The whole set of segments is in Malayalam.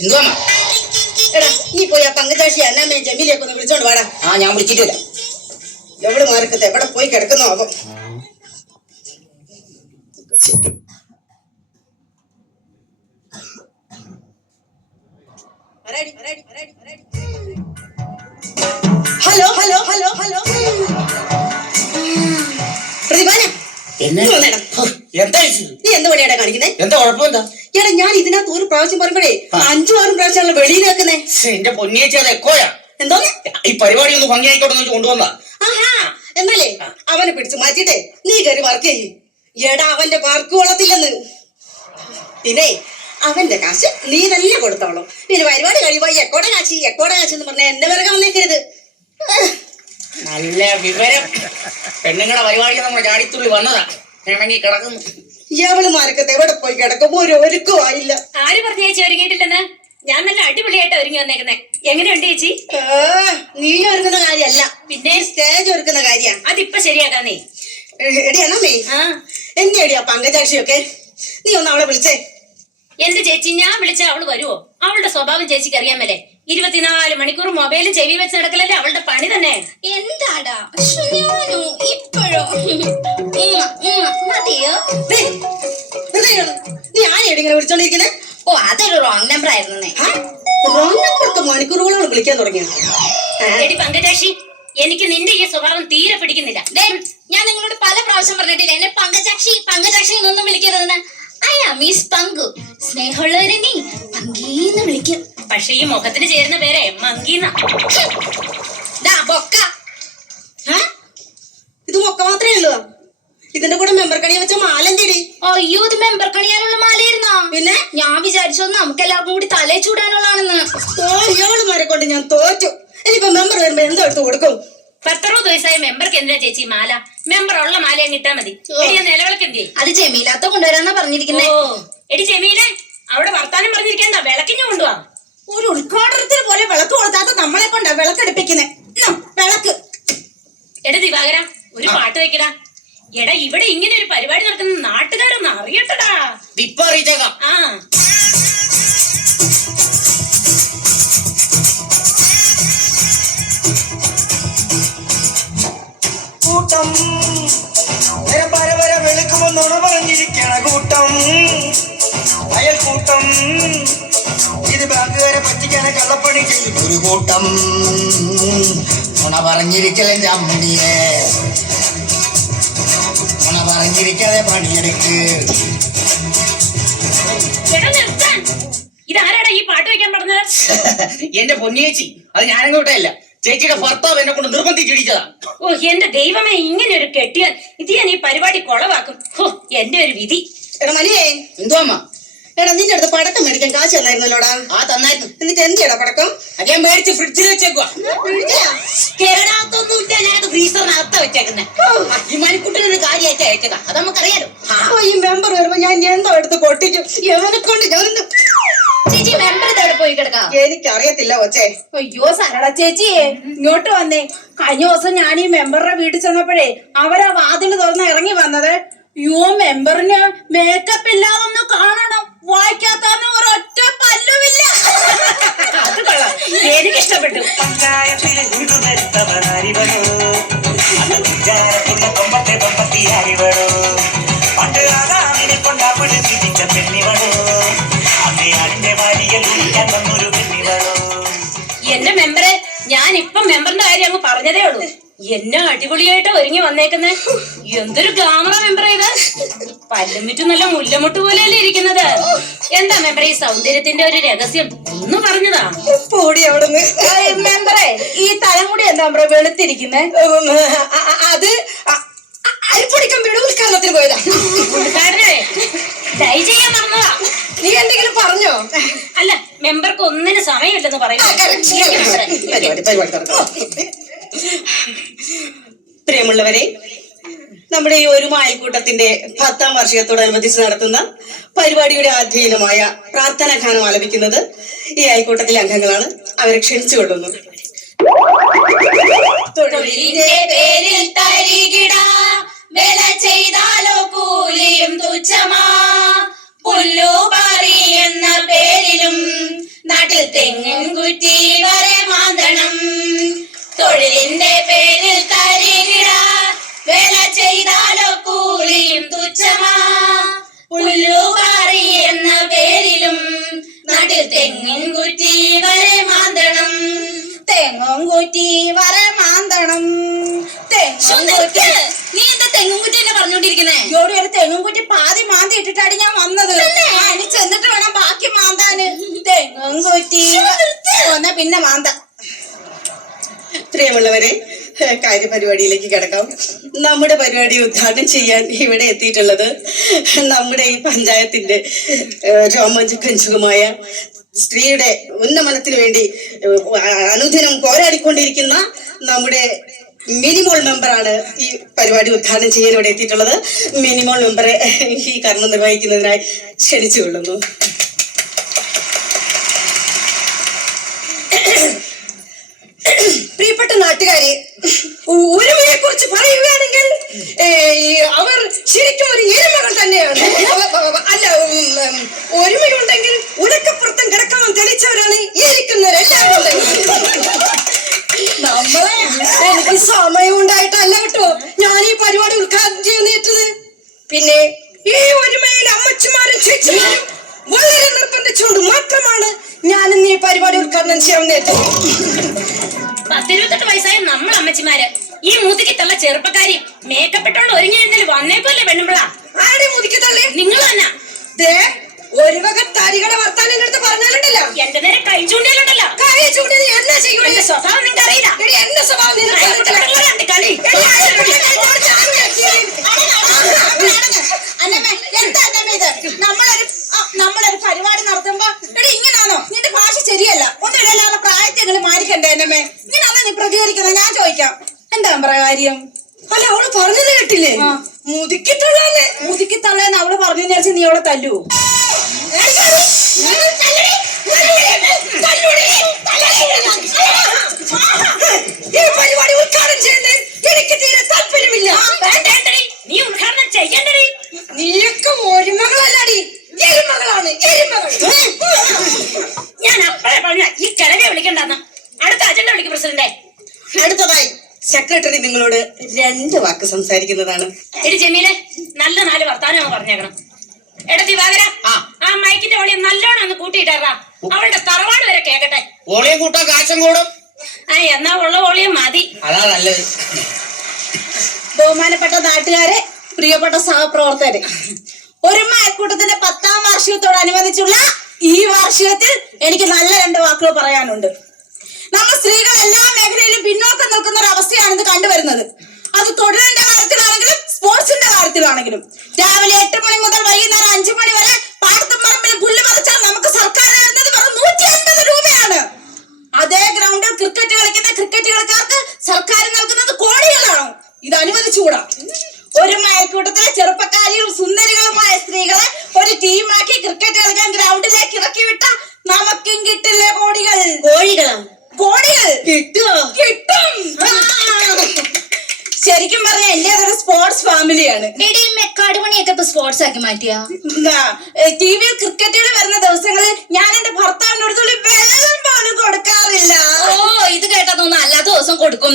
എന്തുവാ എടാ നീ പോയി ആ പങ്കജാക്ഷി അന്നാമ്മയെ ജമീലിയൊക്കെ ഒന്ന് വിളിച്ചോണ്ട് വാടാ. ഞാൻ വിളിച്ചിട്ടില്ല. എവിടെ മാർക്കത്തെ എവിടെ പോയി കിടക്കുന്നോ അവൻ. ഹലോ ഹലോ ഹലോ ഹലോ പ്രതിഭാന, എന്താ നീ എന്ത് പണിയാടാ കാണിക്കുന്നേ? എന്താ കുഴപ്പം? എന്താ എടാ ഞാൻ ഇതിനകത്ത് ഒരു പ്രാവശ്യം പറയുമ്പോഴേ 5-6 പ്രാവശ്യമാണല്ലോ വെളിയിൽ വെക്കുന്നേ. എന്റെ പൊന്നിയേച്ചി അത് എക്കോയാ. എന്തോന്ന് ഈ പരിപാടി ഒന്ന് ഭംഗിയായിക്കോട്ടെ എന്ന് കൊണ്ടുവന്നാ. ആഹാ, എന്നാലേ അവനെ പിടിച്ചു മാറ്റിട്ടെ നീ കയറി വർക്ക് ചെയ്യ്. എടാ അവന്റെ വർക്ക് കൊള്ളത്തില്ലെന്ന്. പിന്നെ അവന്റെ കാശ് നീ തന്നെ കൊടുത്തോളൂ. പിന്നെ പരിപാടി കഴിയുമ്പോ എക്കോടെ കാശി എന്ന് പറഞ്ഞ എന്റെ പിറകെ വന്നേക്കരുത്. നല്ല വിവരം. പെണ്ണുങ്ങളുടെ പരിപാടി നമ്മുടെ ചാടിത്തുള്ളി വന്നതാ. വേണമെങ്കിൽ കിടക്കുന്നു. ഇയാള് മാർക്കത്ത് എവിടെ പോയി കിടക്കുമ്പോ ഒരു ഒരുക്കും ആയില്ല. ആര് പറഞ്ഞ ചേച്ചി ഒരുങ്ങിയിട്ടില്ലെന്ന്? ഞാൻ നല്ല അടിപൊളിയായിട്ട് ഒരുങ്ങി വന്നേക്കുന്നേ. എങ്ങനെയുണ്ട് ചേച്ചി? നീ ഒരുങ്ങുന്ന കാര്യമല്ല, പിന്നെ സ്റ്റേജ് ഒരുക്കുന്ന കാര്യ. അതിപ്പൊ ശരിയാക്കാന്നേ. എടിയാണോ മേ എന്റെ എടിയാ പങ്കജാക്ഷിയൊക്കെ? നീ ഒന്ന് അവളെ വിളിച്ചേ. എന്ത് ചേച്ചി, ഞാൻ വിളിച്ച അവള് വരുവോ? അവളുടെ സ്വഭാവം ചേച്ചിക്ക് അറിയാമല്ലേ? 24 മണിക്കൂർ മൊബൈലും ചെവി വെച്ച് നടക്കലല്ലേ അവളുടെ പണി തന്നെ. എന്താടാ ഞാനോ ഇപ്പോഴോ മതിയോ? നീ ആരെയാണ് ഇങ്ങനെ വിളിച്ചോണ്ടിരിക്കുന്നത്? ഓ, അതൊരു റോങ് നമ്പർ ആയിരുന്നേ. റോങ് നമ്പർക്ക് മണിക്കൂറുകളോട് വിളിക്കാൻ തുടങ്ങിയ. എടി പങ്കജാക്ഷി, എനിക്ക് നിന്റെ ഈ സ്വഭാവം തീരെ പിടിക്കുന്നില്ല. ഞാൻ നിങ്ങളോട് പല പ്രാവശ്യം പറഞ്ഞിട്ടില്ല എന്നെ പങ്കജാക്ഷി എന്നൊന്നും വിളിക്കരുതെന്ന്. അയ്യാ മിസ് പങ്കു. സ്നേഹമുള്ളവരെ നീ പങ്കീന്ന് വിളിക്കും. പക്ഷെ ഈ മുഖത്തിന് ചേരുന്ന പേരെ മങ്കീന്ന. ഇത് മൊക്ക മാത്രമേ ഉള്ളൂ. ഇതിന്റെ കൂടെ മെമ്പർ കണി വെച്ച മാലന്റെടി. അയ്യോ, ഇത് മെമ്പർ കണിയാനുള്ള മാലയായിരുന്നോ? പിന്നെ ഞാൻ വിചാരിച്ചോ നമുക്ക് എല്ലാവർക്കും കൂടി തലേ ചൂടാനുള്ളതാണെന്ന്. ഇയാളുമാരെ കൊണ്ട് ഞാൻ തോറ്റു. ഇനിയിപ്പോ മെമ്പർ വരുമ്പോ എന്തോ എടുത്ത് കൊടുക്കും? 10-60 വയസ്സായ മെമ്പർക്ക് എന്തിനാ ചേച്ചി മാല? മെമ്പർ ഉള്ള മാല അങ്ങ് ഇട്ടാ മതി. നിലവിളക്ക് എന്തിയെ? അത് ജമീലാത്ത കൊണ്ടുവരാന്നാ പറഞ്ഞിരിക്കുന്നേ. ഓ എടി ജമീലെ, അവിടെ വർത്താനം പറഞ്ഞിരിക്കണ്ട, വിളക്കിഞ്ഞു കൊണ്ടുവാ. ഒരു ഉദ്ഘാടനത്തിന് പോലെ വിളക്ക് കൊടുത്താത്ത നമ്മളെ കൊണ്ടാ വിളക്കെടുപ്പിക്കുന്നേ. വിളക്ക്. എടാ ദിവാകര, ഒരു പാട്ട് വെക്കടാ. എടാ ഇവിടെ ഇങ്ങനെ ഒരു പരിപാടി നടക്കുന്ന നാട്ടുകാരൊന്ന് അറിയട്ടടാ. ഇപ്പൊ അറിയിച്ചേക്കാം. കൂട്ടം വരെ വെളുക്കുമ്പോ നുണ പറഞ്ഞിരിക്കണ കൂട്ടം, അയൽക്കൂട്ടം. ഇത് ബാങ്കുകാരെ പറ്റിക്കാനെ കള്ളപ്പണി ചെയ്യും ഒരു കൂട്ടം. നുണ പറഞ്ഞിരിക്കലെന്റെ അമ്മണിയെ, നുണ പറഞ്ഞിരിക്കാതെ പണിയെടുക്ക്. ഇതാരാടാ ഈ പാട്ട് വെക്കാൻ പറഞ്ഞത്? എന്റെ പൊന്നിയേച്ചി, അത് ഞാനങ്ങോട്ടല്ല, ചേച്ചിയുടെ ഭർത്താവ് എന്നെ കൊണ്ട് നിർബന്ധിച്ചിടിച്ചതാ. ഓ എന്റെ ദൈവമേ, ഇങ്ങനെ ഒരു കെട്ടിയാൽ ഇത് ഞാൻ ഈ പരിപാടി കൊളവാക്കും. ഓ എന്റെ ഒരു വിധി. എടാ മനിയേ, എന്തോ അമ്മ? എടാ നിന്റെ അടുത്ത് പടക്കം മേടിക്കാൻ കാശ് തന്നായിരുന്നല്ലോടാ. തന്നായിരുന്നു. എന്നിട്ട് എന്തിയാടാ പടക്കം? ഞാൻ മേടിച്ച് ഫ്രിഡ്ജിൽ വെച്ചേക്കുവാ. കേരളത്തൊന്നും ഫ്രീസറിനകത്ത വെച്ചേക്കുന്നേ. ഈ മണിക്കൂട്ടിനൊരു കാര്യമായിട്ട് അയച്ചതാ, അത് നമുക്കറിയാലോ. ഈ മെമ്പർ വരുമ്പോ ഞാൻ എന്തോ എടുത്ത് പൊട്ടിക്കും. എവനെ കൊണ്ട് ഞാനൊന്ന് ചേച്ചി മെമ്പർ ഇതവിടെ പോയി കിടക്കാം. എനിക്കറിയത്തില്ല കൊച്ചേ. അയ്യോ സരള ചേച്ചി, ഇങ്ങോട്ട് വന്നേ. കഴിഞ്ഞ ദിവസം ഞാൻ ഈ മെമ്പറുടെ വീട്ടിൽ ചെന്നപ്പോഴേ അവരാ വാതില് തുറന്ന് ഇറങ്ങി വന്നത്. യോ മെമ്പറിന് മേക്കപ്പ് ഇല്ലാതൊന്ന് കാണണം. വായിക്കാത്തന്നെ ഒരൊറ്റ പല്ലുമില്ല. അത് കൊള്ളാം, എനിക്കിഷ്ടപ്പെട്ടു. പഞ്ചായത്തിൽ ഉരുവരുത്തവനാരിവനോ, അത് വിചാരത്തുള്ള കൊമ്പത്തിയാരിവണോ, പണ്ട് ആദാമിനെ കൊണ്ടാപ്പിടി തിരിച്ച പെണ്ണിവണോ, അമ്മയാടിന്റെ വാരികൾ വിളിക്കാൻ വന്നൊരു പെണ്ണിവണോ. എന്റെ മെമ്പറെ, ഞാൻ ഇപ്പം മെമ്പറിന്റെ കാര്യം അങ്ങ് പറഞ്ഞതേ ഉള്ളൂ. എന്നെ അടിപൊളിയായിട്ട് ഒരുങ്ങി വന്നേക്കുന്നേ. എന്തൊരു ഗ്ലാമറ മെമ്പറേ ഇത്. പല്ലുമിറ്റും നല്ല മുല്ലമുട്ട് പോലെയല്ലേ ഇരിക്കുന്നത്. എന്താ മെമ്പറെ ഈ സൗന്ദര്യത്തിന്റെ ഒരു രഹസ്യം? ഒന്ന് പറഞ്ഞതാ. പോടി അവിടുന്ന്. മെമ്പറെ, ഈ തലമുടി എന്താ മെമ്പറെ വെളുത്തിരിക്കുന്നേ? അത് അരിപ്പൊടിക്കാൻ വീട് ഉദ്ഘാടനത്തിന് പോയതാ. ഉദ്ഘാടനേ ഡൈ ചെയ്യാൻ നടന്നതാ. നീ എന്തെങ്കിലും പറഞ്ഞോ? അല്ല, മെമ്പർക്ക് ഒന്നിന് സമയമില്ലെന്ന് പറയുന്നു. പ്രിയമുള്ളവരെ, നമ്മുടെ ഈ ഒരു അയൽക്കൂട്ടത്തിന്റെ 10ാം വാർഷികത്തോടനുബന്ധിച്ച് നടത്തുന്ന പരിപാടിയുടെ ആധ്യേയമായ പ്രാർത്ഥനാ ഗാനം ആലപിക്കുന്നത് ഈ അയൽക്കൂട്ടത്തിലെ അംഗങ്ങളാണ്. അവരെ ക്ഷണിച്ചുകൊള്ളുന്നു. തൊഴിലിന്റെ പേരിൽ തരികിട വില ചെയ്താലോ കൂലിയും തുച്ഛമാ. പുല്ലു പാറി എന്ന പേരിലും നാട് തെങ്ങും കുറ്റി വരെ മാന്തണം. തെങ്ങും കുറ്റി വര മാന്തണം. ശ്ശോ, നിൽക്ക്. നീ എന്താ തെങ്ങും കുറ്റി തന്നെ പറഞ്ഞോണ്ടിരിക്കുന്നേ? ജോഡി ഒരു തെങ്ങും കുറ്റി പാതി മാന്തി ഇട്ടിട്ടാണ് ഞാൻ വന്നത്. ഇനി ചെന്നിട്ട് വേണം ബാക്കി മാന്താന്. തെങ്ങും കുറ്റി വന്ന പിന്നെ മാന്ത. പ്രിയമുള്ളവരെ, കാര്യപരിപാടിയിലേക്ക് കിടക്കാം. നമ്മുടെ പരിപാടി ഉദ്ഘാടനം ചെയ്യാൻ ഇവിടെ എത്തിയിട്ടുള്ളത് നമ്മുടെ ഈ പഞ്ചായത്തിന്റെ രോമാഞ്ചകഞ്ചുകമായ സ്ത്രീയുടെ ഉന്നമനത്തിന് വേണ്ടി അനുദിനം പോരാടിക്കൊണ്ടിരിക്കുന്ന നമ്മുടെ മിനിമോൾ മെമ്പറാണ് ഈ പരിപാടി ഉദ്ഘാടനം ചെയ്യാൻ ഇവിടെ എത്തിയിട്ടുള്ളത്. മിനിമോൾ മെമ്പറെ ഈ കർമ്മം നിർവഹിക്കുന്നതിനായി ക്ഷണിച്ചുകൊള്ളുന്നു. പ്രിയപ്പെട്ട നാട്ടുകാരെ, ഒരുമയെ കുറിച്ച് പറയുകയാണെങ്കിൽ അവർ ശരിക്കും ഒരു എരുമകൾ തന്നെയാണ്. അല്ല, ഒരുമയുണ്ടെങ്കിൽ ഉടക്കപ്പുറത്തും കിടക്കാൻ തെളിച്ചവരാണ് ഈ ഇരിക്കുന്നവരെല്ലാവരും. നമ്മളെ എനിക്ക് സമയം ഉണ്ടായിട്ടല്ല കേട്ടോ ഞാൻ ഈ പരിപാടി ഉദ്ഘാടനം ചെയ്യുന്നത്. പിന്നെ ഈ ഒരുമയിൽ അമ്മച്ചിമാരും ചേച്ചിമാരും വളരെ നിർബന്ധിച്ചുകൊണ്ട് മാത്രമാണ് ഞാൻ ഇന്ന് ഈ പരിപാടി ഉദ്ഘാടനം ചെയ്യാൻ നേട്ടത്. 28 വയസ്സായ നമ്മൾ അമ്മച്ചിമാര് ഈ മുതുകിത്തുള്ള ചെറുപ്പക്കാരി മേക്കപ്പെട്ടുകൊണ്ട് ഒരുങ്ങി എഴുന്നേല് വന്നേക്കല്ലേ പെണ്ണുമ്പിള? ആരുടെ മുതിക്ക് തള്ളി? നിങ്ങൾ തന്നെ. ഒരു വക തരികട വർത്താനം എന്റെ അടുത്ത് പറഞ്ഞാലുണ്ടല്ലോ, എന്റെ നേരെ കൈ ചൂണ്ടിയാലുണ്ടല്ലോ. കൈ ചൂണ്ടി നീ എന്നാ ചെയ്യും? എന്റെ സ്വഭാവം നിങ്ങൾക്ക് അറിയില്ല. എന്റെ സ്വഭാവം നിനക്ക് അറിയില്ല. കളി നമ്മളൊരു പരിപാടി നടത്തുമ്പോ എടി ഇങ്ങനാണോ? നിന്റെ ഭാഷ ശരിയല്ല. ഒന്നും ഇടയില്ലാതെ പ്രായത്തെങ്കിലും മാനിക്കണ്ടേ എന്നമ്മേ? ഇങ്ങനാണോ നീ പ്രതികരിക്കുന്നത്? ഞാൻ ചോദിക്കാം, എന്താ കാര്യം? അല്ല, അവള് പറഞ്ഞത് കേട്ടില്ലേ? മുതിക്കിട്ടുള്ളാന്ന്. മുതുക്കിത്തള്ളേന്ന് അവള് പറഞ്ഞു വിചാരിച്ച് നീ അവളെ തല്ലൂ? ഈ പരിപാടി ഉദ്ഘാടനം ചെയ്യുന്നത് എനിക്ക് തീരെ താല്പര്യമില്ല. നീ ഉദ്ഘാടനം ചെയ്യണ്ടേ? നീയൊക്കെ ഒരുമകളല്ലടി, എരുമകളാണ്, എരുമകൾ. ഞാൻ അപ്പഴേ പറഞ്ഞ ഈ കിഴവെ വിളിക്കണ്ടെന്ന്. അടുത്ത അജണ്ട വിളിക്കും പ്രസിഡന്റെ. അടുത്തതായി സെക്രട്ടറി നിങ്ങളോട് 2 വാക്ക് സംസാരിക്കുന്നതാണ്. എടി ജമീലെ, നല്ല 4 വർത്താനം പറഞ്ഞേക്കണം. എടാ ദിവാകര, ആ മൈക്കിന്റെ വോളിയം നല്ലോണം ഒന്ന് കൂട്ടിയിട്ടാ. അവളുടെ തറവാട് വരെ കേക്കട്ടെ. വോളിയം കൂട്ടാൻ കാശും കൂടും. എന്നാ ഉള്ള വോളിയം മതി. അതാ നല്ലത്. ബഹുമാനപ്പെട്ട നാട്ടുകാരെ, പ്രിയപ്പെട്ട സഹപ്രവർത്തകരെ, ഒരുമ അയൽക്കൂട്ടത്തിന്റെ 10ാം വാർഷികത്തോടനുബന്ധിച്ചുള്ള ഈ വാർഷികത്തിൽ എനിക്ക് നല്ല 2 വാക്കുകൾ പറയാനുണ്ട്. നമ്മൾ സ്ത്രീകൾ എല്ലാ മേഖലയിലും പിന്നോക്കം നിൽക്കുന്ന ഒരു അവസ്ഥയാണ് ഇത് കണ്ടുവരുന്നത്. അത് തൊഴിലിന്റെ കാര്യത്തിലാണെങ്കിലും സ്പോർട്സിന്റെ കാര്യത്തിലാണെങ്കിലും. രാവിലെ 8 മണി മുതൽ വൈകുന്നേരം 5 മണി വരെ പാടത്തും പറമ്പിലും പുല്ല് പറിച്ചാൽ നമുക്ക് സർക്കാർ തരുന്നത് വെറും 150 രൂപയാണ്. അതേ ഗ്രൗണ്ടിൽ ക്രിക്കറ്റ് കളിക്കുന്ന ക്രിക്കറ്റ് കളിക്കാർക്ക് സർക്കാർ നൽകുന്നത് കോടികളാണ്. ഇത് അനുവദിച്ചുകൂടാ. ഒരു അയൽക്കൂട്ടത്തിലെ ചെറുപ്പക്കാരിയും സുന്ദരികളുമായ സ്ത്രീകളെ ഒരു ടീമാക്കി ക്രിക്കറ്റ് കളിക്കാൻ ഗ്രൗണ്ടിലേക്ക് ഇറക്കി വിട്ട നമുക്കും കിട്ടില്ലേ കോടികൾ? കോടികൾ കിട്ടുമോ? കിട്ടും. ശരിക്കും പറഞ്ഞ എന്റെ അതൊരു സ്പോർട്സ് ഫാമിലിയാണ്. മെക്കാടുപണിയൊക്കെ ഇപ്പൊ സ്പോർട്സ് ആക്കി മാറ്റിയാ? ടിവിയിൽ ക്രിക്കറ്റുകൾ വരുന്ന ദിവസങ്ങളിൽ ഞാൻ എന്റെ ഭർത്താവിനോട് വെള്ളം പോലും കൊടുക്കാറില്ല. ഇത് കേട്ടാ തോന്നുന്നു അല്ലാത്ത ദിവസം കൊടുക്കും.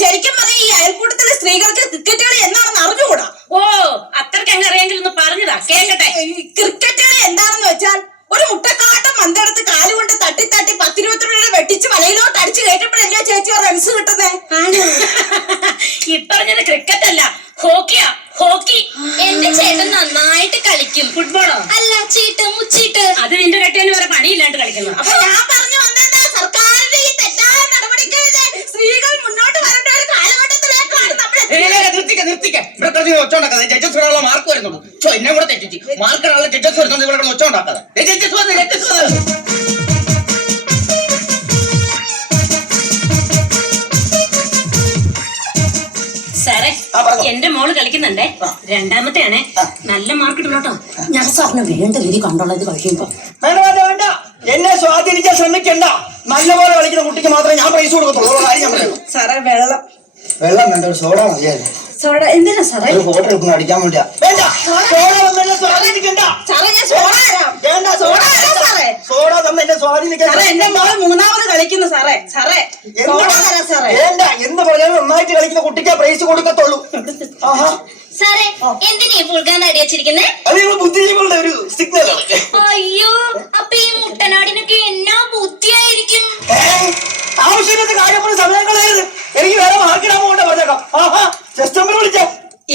ശരിക്കും പറഞ്ഞ ഈ അയൽക്കൂട്ടത്തിലെ സ്ത്രീകൾക്ക് ക്രിക്കറ്റുകൾ എന്താണെന്ന് അറിഞ്ഞുകൂടാ. അത്രയ്ക്ക് അങ്ങ് അറിയാമെങ്കിൽ ഒന്ന് പറഞ്ഞതാ കേൾക്കട്ടെ. ക്രിക്കറ്റുകൾ എന്താണെന്ന് വെച്ചാൽ ഒരു മുട്ടക്കാട്ടം മന്തെടുത്ത് കാലുകൊണ്ട് തട്ടി 10-20 രൂപ വെട്ടിച്ച് വലയിലോട്ട് അടിച്ചു കയറ്റപ്പോഴല്ലേ ചേച്ചി റൺസ് കിട്ടുന്നേ? ഈ പറഞ്ഞത് ക്രിക്കറ്റ് അല്ല, ഹോക്കിയാ. ഹോക്കി. എന്റെ ചേട്ടൻ നന്നായിട്ട് കളിക്കും. ഫുട്ബോളോ? അല്ല, ചീട്ട് മുച്ചീട്ട്. അത് നിന്റെ കെട്ടിയന് വേറെ പണിയില്ലാണ്ട് കളിക്കുന്നു. അപ്പൊ ഞാൻ പറഞ്ഞു വന്നെന്താ, സർക്കാരിന്റെ ഈ തെറ്റായ നടപടിക്കെതിരെ സ്ത്രീകൾ മുന്നോട്ട് വരേണ്ട ഒരു കാലഘട്ടത്തിലേക്കാണ് നിർത്തിക്ക. ഇവിടെ ഒച്ചോണ്ടാക്കാതെ ജഡ്ജസ് വരാനുള്ള മാർക്ക് വരുന്നുള്ളൂ. എന്നെ കൂടെ തെറ്റിച്ച് മാർക്കിനുള്ള ജഡ്ജസ് വരുന്നുണ്ട്. ഇവിടെ ഒച്ചോണ്ടാക്കാതെ സാറേ, എന്റെ മോള് കളിക്കുന്നുണ്ടേ. 2ാമത്തെയാണേ. നല്ല മാർക്ക് ഇട്ടുള്ളൂട്ടോ. ഞാൻ സാറിന് വേണ്ട രീതി കണ്ടോളാം ഇത് കഴിയുമ്പോ. വേണ്ട, എന്നെ സ്വാധീനിക്കാൻ ശ്രമിക്കണ്ട. നല്ലപോലെ കളിക്കുന്ന കുട്ടിക്ക് മാത്രമേ ഞാൻ പ്രൈസ് കൊടുക്കത്തുള്ളൂ. കാര്യം ഞാൻ പറയാം. സാറേ, വെള്ളം വേണ്ട, ഒരു സോഡ മതിയായിരുന്നു. സോഡ എന്തിനാ സാറേ? ഒരു ഫോട്ടോ എടുക്കുന്ന അടിക്കാൻ വേണ്ടിയാ. വേണ്ട, സോഡ തന്നെ എന്നെ സ്വാധീനിക്കണ്ട. സാറേ, ഞാൻ സോഡ തരാം. വേണ്ട, സോഡ തരാം സാറേ. സോഡ തന്നെ എന്നെ സ്വാധീനിക്കണ്ട. സാറേ, എന്റെ മോള് 3ാമത് കളിക്കുന്നു സാറേ. സോഡ തരാം സാറേ. വേണ്ട, എന്ത് പറഞ്ഞാലും നന്നായിട്ട് കളിക്കുന്ന കുട്ടിക്ക് പ്രൈസ് കൊടുക്കത്തുള്ളൂ. ആഹാ, സാറേ, എന്തിനാ പുൽകാൻ അടി വെച്ചിരിക്കുന്നേ? അത് നിങ്ങൾ ബുദ്ധിജീവികളുടെ ഒരു സിഗ്നലാണ്. അയ്യോ, അപ്പൊ ഈ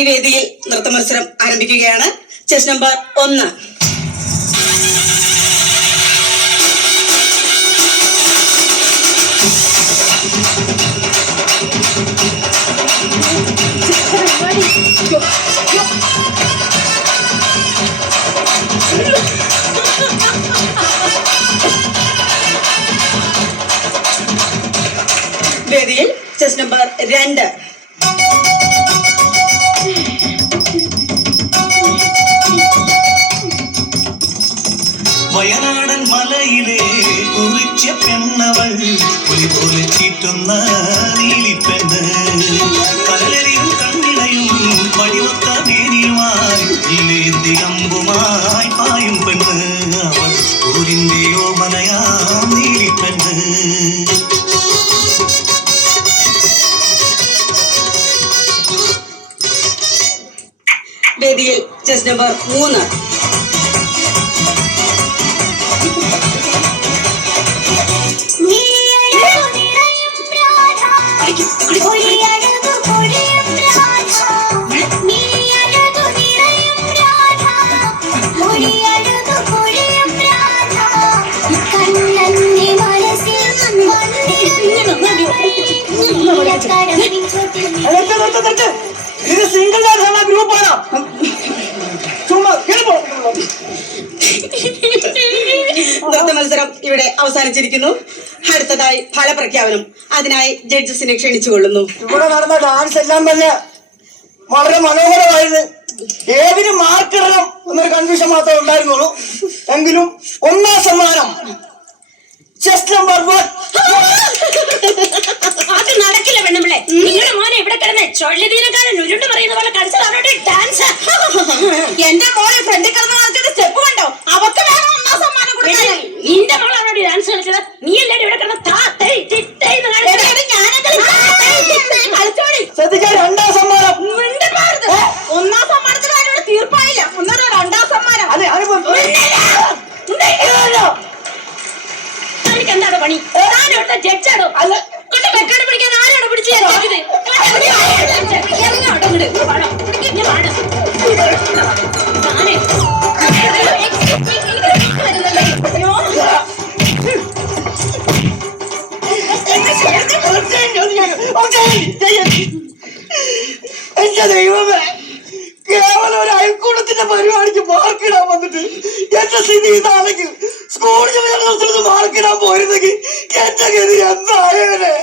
വേദിയിൽ നൃത്ത മത്സരം ആരംഭിക്കുകയാണ്. Chess number 1. വേദിയിൽ ചെസ് നമ്പർ 2. വയനാടൻ മലയിലെ കുറിച്ച പെണ്ണവൾ പുലി പോലെ ചീറ്റുന്ന നീലിപ്പെണ്ണ് കടലരിയും കണ്ണിണയും പടിവത്ത മേനിയുമായി ഇല്ലേന്തി അമ്പുമായി പായും പെണ്ണ് അവൾ ഊരിന്റെ ഓമനയാം നീലിപ്പെണ്ണ്. വേദിയിൽ ചെസ് നമ്പർ 3. ഇത് സിംഗിൾ ഡാൻസ് ഉള്ള ഗ്രൂപ്പാണ്. ചുമ്മാ നൃത്ത മത്സരം ഇവിടെ അവസാനിച്ചിരിക്കുന്നു. അടുത്തതായി ഫലപ്രഖ്യാപനം. അതിനായി ജഡ്ജസിനെ ക്ഷണിച്ചുകൊള്ളുന്നു. ഇവിടെ നടന്ന ഡാൻസ് എല്ലാം തന്നെ വളരെ മനോഹരമായിരുന്നു. ഏതിന് മാർക്കിടണം എന്നൊരു കൺഫ്യൂഷൻ മാത്രമേ ഉണ്ടായിരുന്നുള്ളൂ. എങ്കിലും 1ാം സമ്മാനം ചെസ് നമ്പർ 1. അത് നടക്കില്ല പെണ്ണുമ്പിള്ളെ. നിങ്ങളുടെ മോനെ ഇവിടെ കിടന്ന് ചൊല്ലദീനക്കാരൻ ഉരുണ്ട് പറയുന്ന പോലെ കളിച്ചതാണ് ഡാൻസ്. എന്റെ മോളെ ഫ്രണ്ടിൽ കിടന്ന് കളിച്ചത് സ്റ്റെപ്പ് കണ്ടോ? അവക്ക് വേണം 1ാം സമ്മാനം കൊടുക്കാൻ. നിന്റെ മോളാണോ ഡാൻസ് കളിച്ചത്? നീ എല്ലാരും ഇവിടെ കിടന്ന് കളിച്ചോടി. ശ്രദ്ധിക്കാൻ 2ാം സമ്മാനം. 1ാം സമ്മാനത്തിന് അതിനോട് തീർപ്പായില്ല. 2ാം സമ്മാനം. അതെ അതിപ്പോ എനിക്ക് എന്താണ് പണി? ആരോടുത്ത ജഡ്ജാണോ? അല്ല കൊണ്ട് വെക്കാട് പിടിക്കാൻ ആരാണ് പിടിച്ചു എന്റെ ദൈവമേ, കേവലം ഒരു അയൽക്കൂട്ടത്തിന്റെ പരിപാടിക്ക് മാർക്കിടാൻ വന്നിട്ട് എന്റെ സ്ഥിതി ഇതാണെങ്കിൽ സ്കൂളിൽ മാർക്കിടാൻ പോയിരുന്നെങ്കിൽ എന്റെ ഗതി എന്തായേനെ.